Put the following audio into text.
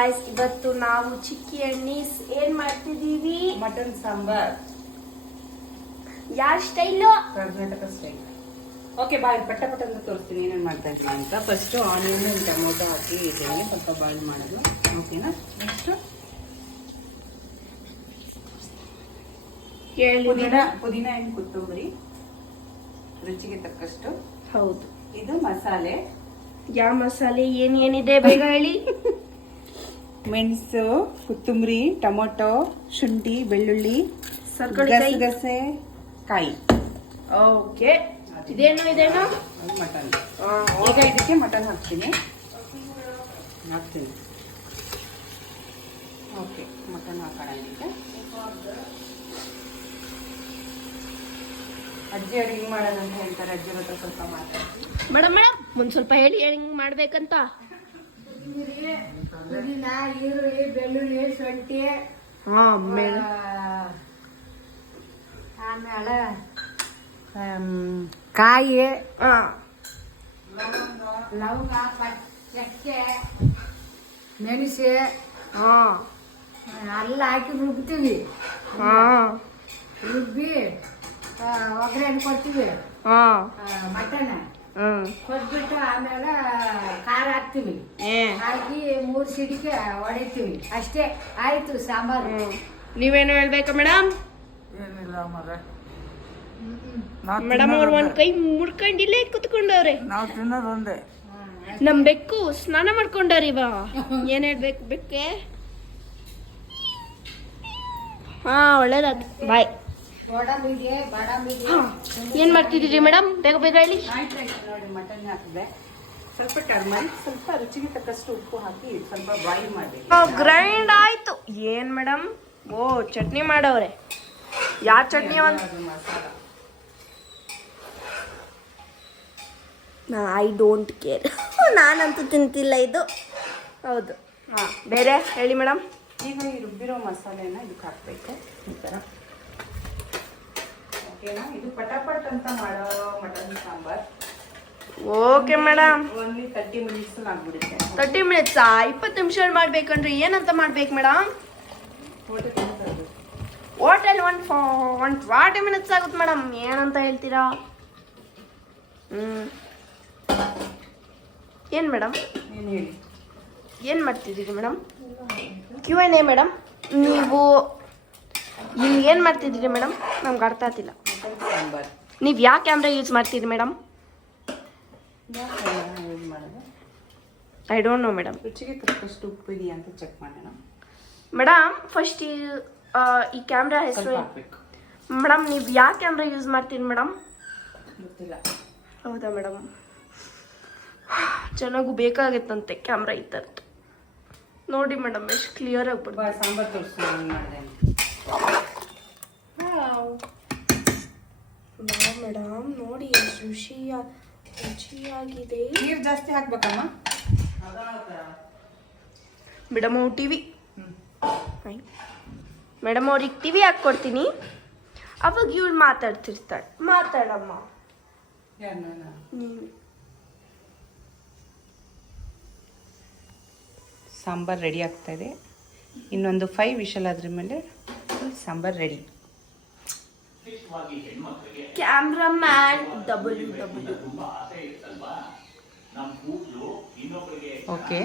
Guys, ಇವತ್ತು ನಾವು ಚಿಕ್ಕಿ ಎಣ್ಣೀಸ್ ಏನ್ ಮಾಡ್ತಿದೀವಿ? ಮಟನ್ ಸಾಂಬಾರ್. ಯಾರ ಸ್ಟೈಲು? ಕರ್ನಾಟಕ ಸ್ಟೈಲ್. ಓಕೆ, ಬಾಯ್ ಪಟ್ಟ ಪಟ್ಟ ಅಂತ ತೋರಿಸ್ತೀನಿ ಏನೇನು ಮಾಡ್ತಾ ಇದ್ದೀನಿ ಅಂತ. ಫಸ್ಟ್ ಆನಿಯನ್ ಟೊಮೊಟೊ ಹಾಕಿ ಇದ್ದೀನಿ, ಸ್ವಲ್ಪ ಬಾಯ್ಲ್ ಮಾಡೋದು. ಓಕೆನಾ? ನೆಕ್ಸ್ಟ್ ಪುದೀನ ಆ್ಯಂಡ್ ಕೊತ್ತಂಬರಿ ರುಚಿಗೆ ತಕ್ಕಷ್ಟು. ಹೌದು, ಇದು ಮಸಾಲೆ. ಯಾವ ಮಸಾಲೆ? ಏನಿದೆ ಬೇಗ ಹೇಳಿ. ಮೆಣಸು, ಕೊತ್ತಂಬರಿ, ಟೊಮೊಟೊ, ಶುಂಠಿ, ಬೆಳ್ಳುಳ್ಳಿ, ಗಸಗಸೆ, ಕಾಯಿ. ಓಕೆ, ಇದೇನು ಮಟನ್. ಈಗ ಇದಕ್ಕೆ ಮಟನ್ ಹಾಕ್ತೀನಿ. ಓಕೆ, ಮಟನ್ ಹಾಕೋಣ ಇದಕ್ಕೆ. ಅಜ್ಜಿ ಅವ್ರು ಹಿಂಗ್ ಮಾಡೋದಂತ ಹೇಳ್ತಾರೆ. ಅಜ್ಜಿ ಹತ್ರ ಸ್ವಲ್ಪ ಮಾತಾಡ್ತೀನಿ. ಮೇಡಮ್ ಒಂದ್ ಸ್ವಲ್ಪ ಹೇಳಿ ಹೆಂಗ್ ಮಾಡ್ಬೇಕಂತ. ಪುದೀನ, ಈರುಳ್ಳಿ, ಬೆಳ್ಳುಳ್ಳಿ, ಶುಂಠಿ, ಆಮೇಲೆ ಕಾಯಿ, ಹಾ, ಲವಂಗ, ಚಕ್ಕೆ, ಮೆಣಸು ಹಾ, ಎಲ್ಲ ಹಾಕಿ ರುಬ್ತೀವಿ. ಹಾ, ರುಬ್ಬಿ ಒಗ್ಗರಣೆ ಕೊಡ್ತೀವಿ. ಹಾ, ಮಟನ್ ಹ್ಮ್, ಕೊಟ್ಬಿಟ್ಟು ಆಮೇಲೆ ಖಾರ ಹಾಕ್ತಿವಿ. ಹಾಕಿ 3 ಸಿಡಿಕೆ ಹೊಡಿತೀವಿ. ಅಷ್ಟೇ, ಆಯ್ತು ಸಾಂಬಾರು. ನೀವೇನು ಹೇಳ್ಬೇಕಾ ಮೇಡಮ್? ಮೇಡಮ್ ಅವ್ರು ಒಂದ್ ಕೈ ಮುಡ್ಕೊಂಡಿಲ್ಲೇ ಕುತ್ಕೊಂಡವ್ರೆ. ನಾವು ತಿನ್ನೋದೊಂದೇ. ನಮ್ ಬೆಕ್ಕು ಸ್ನಾನ ಮಾಡ್ಕೊಂಡವ್ರಿ. ಇವ ಏನ್ ಹೇಳ್ಬೇಕು ಬೆಕ್ಕೆ? ಹಾ, ಒಳ್ಳೇದಾಯ್ತು. ಬಾಯ್. ಗೋಡಂಬಿಗೆ ಬಾದಾಮಿಗೆ ಏನ್ ಮಾಡ್ತಿದ್ದೀರಿ ಮೇಡಮ್? ಬೇಗ ಬೇಗ ಹೇಳಿ. ಆಯ್ತು ನೋಡಿ, ಮಟನ್ ಹಾಕಿದೆ. ಸ್ವಲ್ಪ ಟರ್ಮರಿಕ್, ಸ್ವಲ್ಪ ರುಚಿಗೆ ತಕ್ಕಷ್ಟು ಉಪ್ಪು ಹಾಕಿ ಸ್ವಲ್ಪ ಬಾಯ್ಲ್ ಮಾಡಬೇಕು. ಗ್ರೈಂಡ್ ಆಯ್ತು. ಏನ್ ಮೇಡಮ್? ಓ, ಚಟ್ನಿ ಮಾಡವ್ರೆ. ಯಾವ ಚಟ್ನಿ? I don't care. ನಾನಂತೂ ತಿಂತಿಲ್ಲ ಇದು. ಹೌದು. ಹಾ, ಬೇರೆ ಹೇಳಿ ಮೇಡಮ್. ಈಗ ಈ ರುಬ್ಬಿರೋ ಮಸಾಲೆನ ಇದಕ್ಕೆ ಹಾಕ್ಬೇಕು. ಈ ಥರ. ಓಕೆನಾ? ಇದು ಪಟಾಪಟ್ ಅಂತ ಮಾಡೋ mutton sambar. Okay madam. Only 30 minutes ಆಗ್ಬಿಡುತ್ತೆ. 30 ಮಿನಿಟ್ಸಾ? 20 ನಿಮಿಷ ಮಾಡ್ಬೇಕಂದ್ರೆ ಏನಂತ ಮಾಡ್ಬೇಕು ಮೇಡಮ್? ಹೋಟೆಲ್ 40 ಮಿನಿಟ್ಸ್ ಆಗುತ್ತೆ ಮೇಡಮ್. ಏನಂತ ಹೇಳ್ತೀರಾ? ಏನು ಮೇಡಮ್? ಏನು ಹೇಳಿ, ಏನು ಮಾಡ್ತಿದ್ದೀರಿ ಮೇಡಮ್? Q&A madam. ನೀವು ಇಲ್ಲಿ ಏನು ಮಾಡ್ತಿದ್ದೀರಿ ಮೇಡಮ್? ನಮ್ಗೆ ಅರ್ಥ ಆಗ್ತಿಲ್ಲ. ಮಟನ್ ಸಾಂಬಾರ್. ನೀವು ಯಾವ ಕ್ಯಾಮ್ರಾ ಯೂಸ್ ಮಾಡ್ತೀರಿ ಮೇಡಮ್? ಯೂಸ್ ಮಾಡೋದು. I don't know madam. ರುಚಿಗೆ ತಕ್ಕಷ್ಟು ಉಪ್ಪು ಇದೆಯಾ ಅಂತ ಚೆಕ್ ಮಾಡೋಣ. ಮೇಡಮ್ ಫಸ್ಟ್ ಈ ಕ್ಯಾಮ್ರಾ ಹೆಸರು ಸ್ವಲ್ಪ ಹಾಕ್ಬೇಕು. ಮೇಡಮ್, ನೀವು ಯಾವ ಕ್ಯಾಮ್ರಾ ಯೂಸ್ ಮಾಡ್ತೀರಿ ಮೇಡಮ್? ಗೊತ್ತಿಲ್ಲ. ಹೌದಾ ಮೇಡಮ್? ಚೆನ್ನಾಗೂ ಬೇಕಾಗಿತ್ತಂತೆ ಕ್ಯಾಮ್ರಾ ಈ ಥರದ್ದು. ನೋಡಿ ಮೇಡಮ್, ಎಷ್ಟು ಕ್ಲಿಯರ್ ಆಗಿ ಬಾ, ಸಾಂಬಾರ್ ತೋರಿಸ್ತೀನಿ ಹೆಂಗೆ ಮಾಡಿದೆ. ಮೇಡಮ್ ನೋಡಿ ಎಷ್ಟು ರುಚಿಯಾಗಿದೆ. ನೀರು ಜಾಸ್ತಿ ಹಾಕ್ಬೇಕಮ್ಮ ಮೇಡಮ್. ಅವ್ರು ಟಿವಿ ಮೇಡಮ್ ಅವ್ರಿಗೆ ಟಿವಿ ಹಾಕ್ಕೊಡ್ತೀನಿ. ಅವಾಗ ಇವಳು ಮಾತಾಡ್ತಿರ್ತಾಳೆ. ಮಾತಾಡಮ್ಮ. ನೀವು ಸಾಂಬಾರ್ ರೆಡಿ ಆಗ್ತಾ ಇದೆ. ಇನ್ನೊಂದು 5 ವಿಷಲ್ ಆದ್ರ ಮೇಲೆ sambar ready. Cameraman W. Okay.